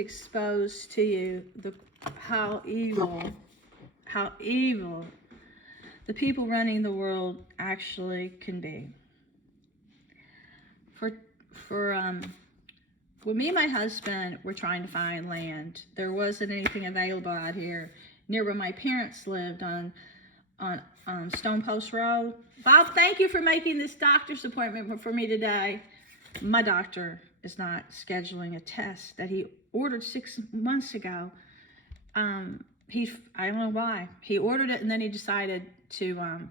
expose to you how evil the people running the world actually can be. For when me and my husband were trying to find land, there wasn't anything available out here near where my parents lived on Stone Post Road. Bob, thank you for making this doctor's appointment for me today. My doctor is not scheduling a test that he ordered 6 months ago. I don't know why. He ordered it and then he decided to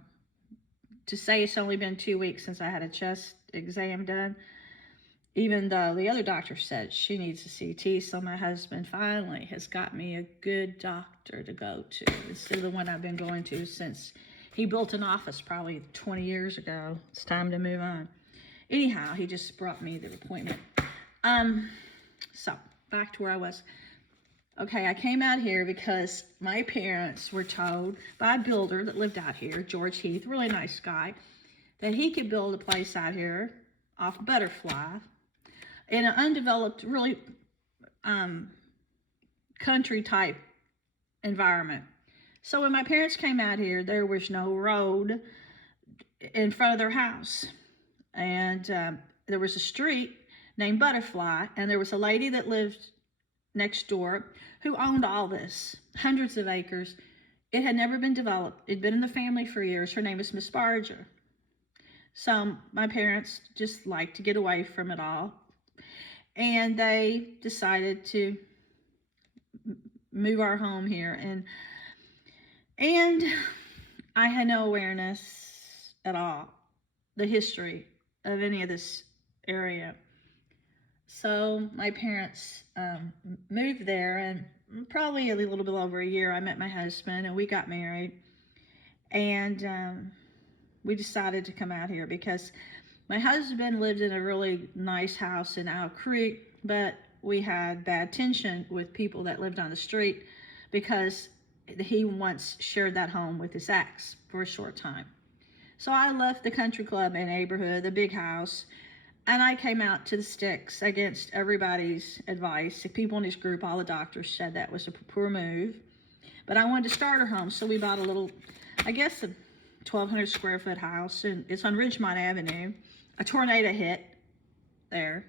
say it's only been 2 weeks since I had a chest exam done, even though the other doctor said she needs a CT. So my husband finally has got me a good doctor to go to instead of the one I've been going to since he built an office probably 20 years ago. It's time to move on. Anyhow, he just brought me the appointment. So back to where I was. Okay, I came out here because my parents were told by a builder that lived out here, George Heath, really nice guy, that he could build a place out here off Butterfly in an undeveloped, really country type environment. So when my parents came out here, there was no road in front of their house. And there was a street named Butterfly, and there was a lady that lived next door who owned all this, hundreds of acres. It had never been developed. It'd been in the family for years. Her name was Miss Barger. So my parents just liked to get away from it all, and they decided to move our home here. And I had no awareness at all, the history of any of this area. So my parents moved there, and probably a little bit over a year, I met my husband and we got married. And we decided to come out here because my husband lived in a really nice house in Owl Creek, but we had bad tension with people that lived on the street because he once shared that home with his ex for a short time. So I left the country club and neighborhood, the big house, and I came out to the sticks against everybody's advice. The people in this group, all the doctors said that was a poor move. But I wanted to start a home, so we bought a little, I guess a 1,200 square foot house, and it's on Ridgemont Avenue. A tornado hit there.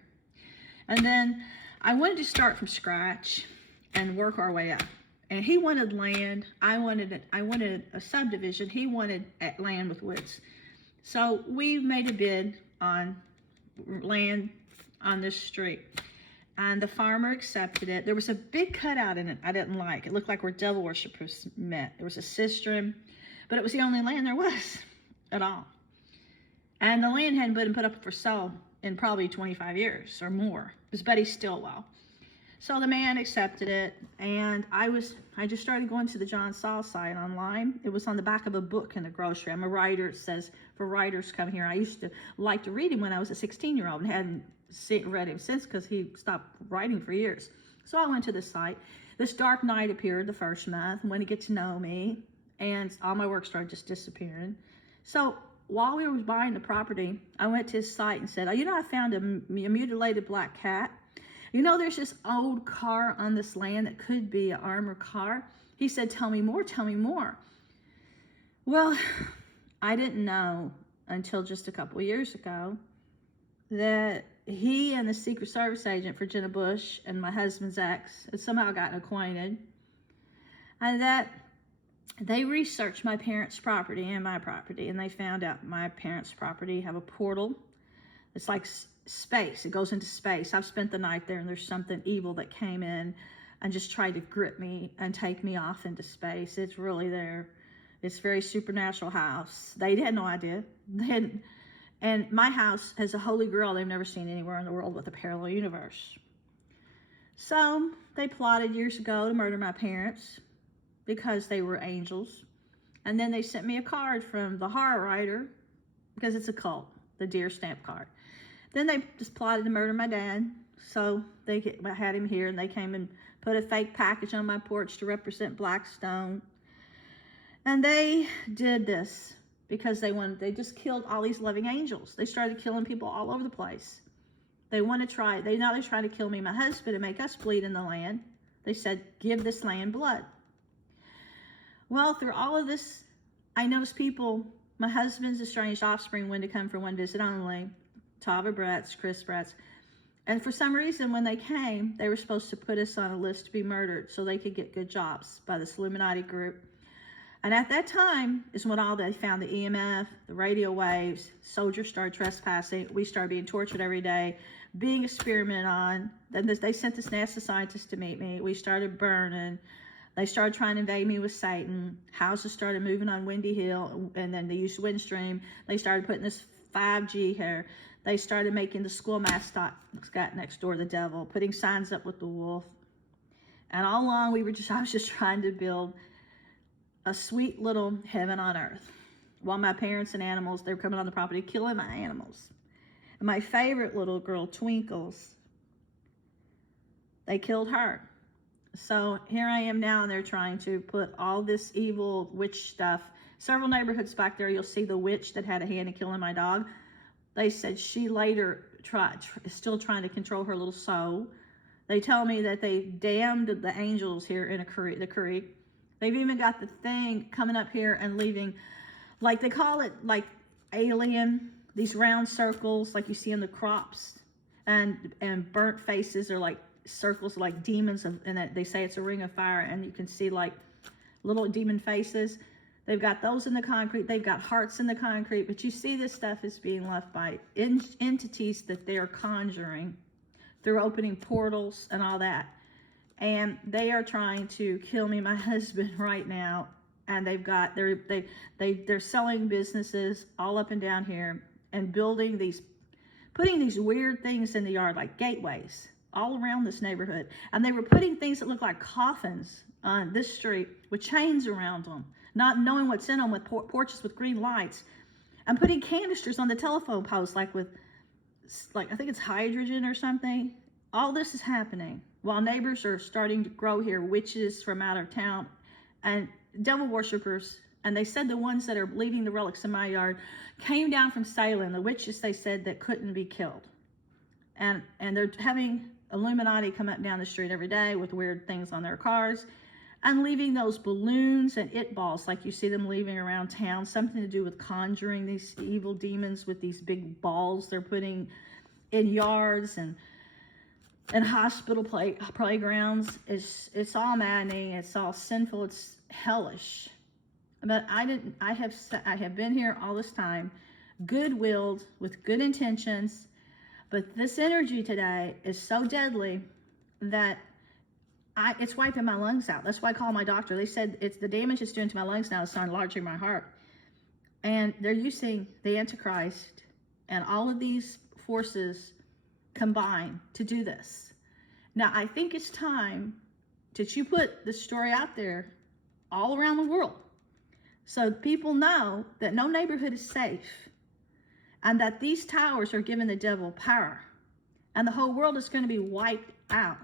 And then I wanted to start from scratch and work our way up. And he wanted land. I wanted a subdivision. He wanted land with woods. So we made a bid on land on this street, and the farmer accepted it. There was a big cutout in it I didn't like. It looked like where devil worshippers met. There was a cistern, but it was the only land there was at all. And the land hadn't been put up for sale in probably 25 years or more. It was Betty Stillwell. So the man accepted it, and I just started going to the John Saul site online. It was on the back of a book in the grocery. I'm a writer. It says, for writers, come here. I used to like to read him when I was a 16-year-old and hadn't read him since because he stopped writing for years. So I went to the site. This dark night appeared the first month, wanted to get to know me, and all my work started just disappearing. So while we were buying the property, I went to his site and said, I found a mutilated black cat. There's this old car on this land that could be an armored car. He said, tell me more, tell me more. Well, I didn't know until just a couple of years ago that he and the Secret Service agent, Virginia Bush, and my husband's ex had somehow gotten acquainted, and that they researched my parents' property and my property, and they found out my parents' property have a portal. It's like space. It goes into space. I've spent the night there, and there's something evil that came in and just tried to grip me and take me off into space. It's really there. It's a very supernatural house. They had no idea. And my house has a holy grail they've never seen anywhere in the world with a parallel universe. So they plotted years ago to murder my parents because they were angels. And then they sent me a card from the horror writer because it's a cult, the deer stamp card. Then they just plotted to murder my dad. So they had him here, and they came and put a fake package on my porch to represent Blackstone. And they did this because they just killed all these loving angels. They started killing people all over the place. They want to try, they're trying to kill me and my husband and make us bleed in the land. They said, give this land blood. Well, through all of this, I noticed people, my husband's estranged offspring wanted to come for one visit only, Tava Bratz, Chris Bratz. And for some reason, when they came, they were supposed to put us on a list to be murdered so they could get good jobs by this Illuminati group. And at that time is when they found the EMF, the radio waves, soldiers started trespassing, we started being tortured every day, being experimented on. Then they sent this NASA scientist to meet me. We started burning. They started trying to invade me with Satan. Houses started moving on Windy Hill, and then they used Windstream. They started putting this 5G here. They started making the school mascot next door, the devil, putting signs up with the wolf. And all along, I was just trying to build a sweet little heaven on earth. While my parents and animals, they were coming on the property, killing my animals. And my favorite little girl, Twinkles, they killed her. So here I am now, and they're trying to put all this evil witch stuff. Several neighborhoods back there, you'll see the witch that had a hand in killing my dog. They said she later is still trying to control her little soul. They tell me that they damned the angels here in the creek. They've even got the thing coming up here and leaving, like they call it like alien, these round circles like you see in the crops, and burnt faces are like circles like demons, and they say it's a ring of fire, and you can see like little demon faces. They've got those in the concrete. They've got hearts in the concrete, but you see this stuff is being left by entities that they're conjuring through opening portals and all that. And they are trying to kill me, my husband, right now. And they're selling businesses all up and down here and putting these weird things in the yard, like gateways, all around this neighborhood. And they were putting things that look like coffins on this street with chains around them, not knowing what's in them, with porches with green lights, and putting canisters on the telephone posts, like I think it's hydrogen or something. All this is happening while neighbors are starting to grow here, witches from out of town and devil worshippers. And they said the ones that are leaving the relics in my yard came down from Salem, the witches, they said, that couldn't be killed. And they're having Illuminati come up down the street every day with weird things on their cars and leaving those balloons and it balls like you see them leaving around town, something to do with conjuring these evil demons with these big balls they're putting in yards and hospital playgrounds. It's all maddening. It's all sinful. It's hellish. But I have been here all this time, good-willed, with good intentions. But this energy today is so deadly that it's wiping my lungs out. That's why I call my doctor. They said it's the damage it's doing to my lungs now is enlarging my heart. And they're using the Antichrist and all of these forces combine to do this. Now, I think it's time that you put this story out there all around the world so people know that no neighborhood is safe and that these towers are giving the devil power and the whole world is going to be wiped out.